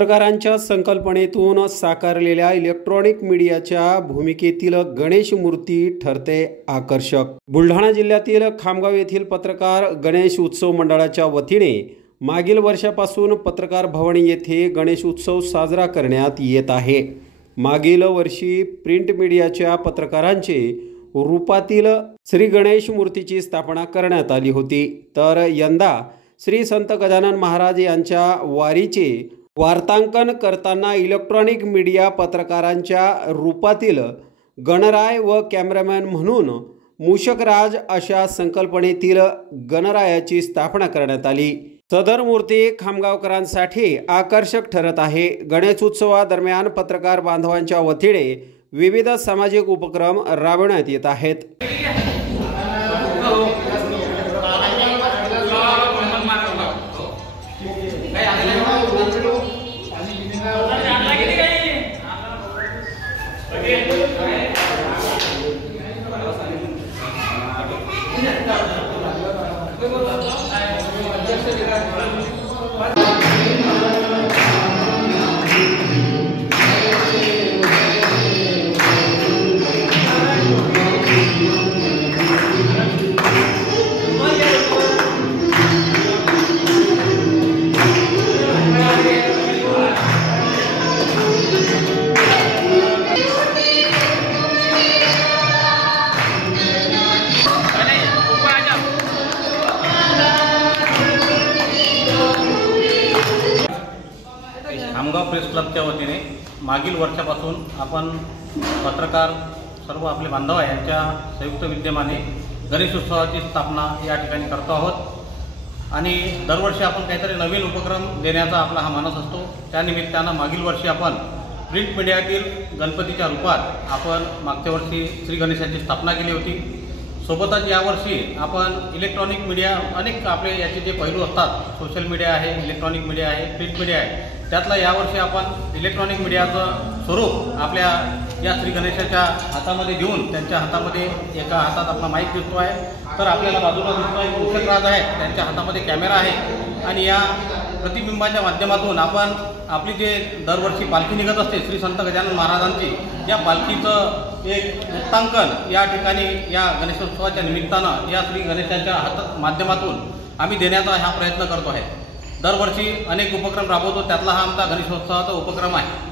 पत्रकारांच्या संकल्पनेतून साकारलेल्या इलेक्ट्रॉनिक मीडियाच्या भूमिकेतील गणेश मूर्ती ठरते आकर्षक। बुलढाणा जिल्ह्यातील खामगाव येथील पत्रकार गणेश उत्सव मंडळाच्या वतीने मागील वर्षापासून पत्रकार भवन येथे गणेश उत्सव साजरा करण्यात येत आहे। मागील वर्षी प्रिंट मीडियाच्या पत्रकारांचे रूपातील श्री गणेश मूर्तीची स्थापना करण्यात आली होती, तर यंदा श्री संत गजानन महाराज यांच्या वारीचे वार्तांकन करताना इलेक्ट्रॉनिक मीडिया पत्रकारांच्या रूपातील गणराय व कॅमेरामॅन म्हणून मूषकराज अशा संकल्पनेतील गणरायाची स्थापना करण्यात आली। सदर मूर्ती खामगावकरांसाठी आकर्षक ठरत आहे। गणेश उत्सवादरम्यान पत्रकार बांधवांच्या वतीने विविध सामाजिक उपक्रम राबवण्यात येत आहेत। खामगाव प्रेस क्लबच्या वतीने मागील वर्षापासून आपण पत्रकार सर्व आपले बांधव यांच्या संयुक्त विद्यमाने गणेश उत्सवाची स्थापना या ठिकाणी करतो आहोत आणि दरवर्षी आपण काहीतरी नवीन उपक्रम देण्याचा आपला हा मानस असतो। त्यानिमित्तानं मागील वर्षी आपण प्रिंट मीडियातील गणपतीच्या रूपात आपण मागच्या वर्षी श्री गणेशाची स्थापना केली होती। सोबतच यावर्षी आपण इलेक्ट्रॉनिक मीडिया अनेक आपले याचे जे पैलू असतात, सोशल मीडिया आहे, इलेक्ट्रॉनिक मीडिया आहे, प्रिंट मीडिया आहे, त्यातला यावर्षी आपण इलेक्ट्रॉनिक मीडियाचं स्वरूप आपल्या या श्री गणेशाच्या हातामध्ये घेऊन त्यांच्या हातामध्ये एका हातात आपला माईक दिसतो आहे, तर आपल्याला बाजूला दिसतो एक मूषकराज आहे, त्यांच्या हातामध्ये कॅमेरा आहे आणि या प्रतिबिंबाच्या माध्यमातून आपण आपली जे दरवर्षी पालखी निघत असते श्री संत गजानन महाराजांची, या पालखीचं एक वृत्तांकन या ठिकाणी या गणेशोत्सवाच्या निमित्तानं या श्री गणेशाच्या माध्यमातून आम्ही देण्याचा हा प्रयत्न करतो आहे। दरवर्षी अनेक उपक्रम राबवतो, त्यातला हा आमचा गणेशोत्सवाचा उपक्रम आहे।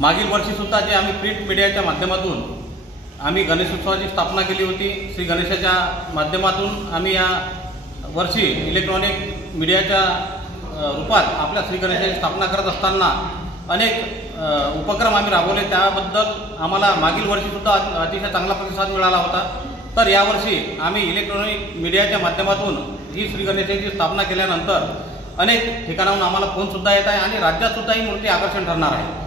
मागील वर्षीसुद्धा जे आम्ही प्रिंट मीडियाच्या माध्यमातून आम्ही गणेशोत्सवाची स्थापना केली होती, श्री गणेशाच्या माध्यमातून आम्ही या वर्षी इलेक्ट्रॉनिक मीडियाच्या रूपात आपल्या श्री गणेशाची स्थापना करत असताना अनेक उपक्रम आम्ही राबवले। त्याबद्दल आम्हाला मागील वर्षीसुद्धा अतिशय चांगला प्रतिसाद मिळाला होता, तर यावर्षी आम्ही इलेक्ट्रॉनिक मीडियाच्या माध्यमातून ही श्री गणेशाची स्थापना केल्यानंतर अनेक ठिकाणाहून आम्हाला फोनसुद्धा येत आहे आणि राज्यातसुद्धा ही मूर्ती आकर्षण ठरणार आहे।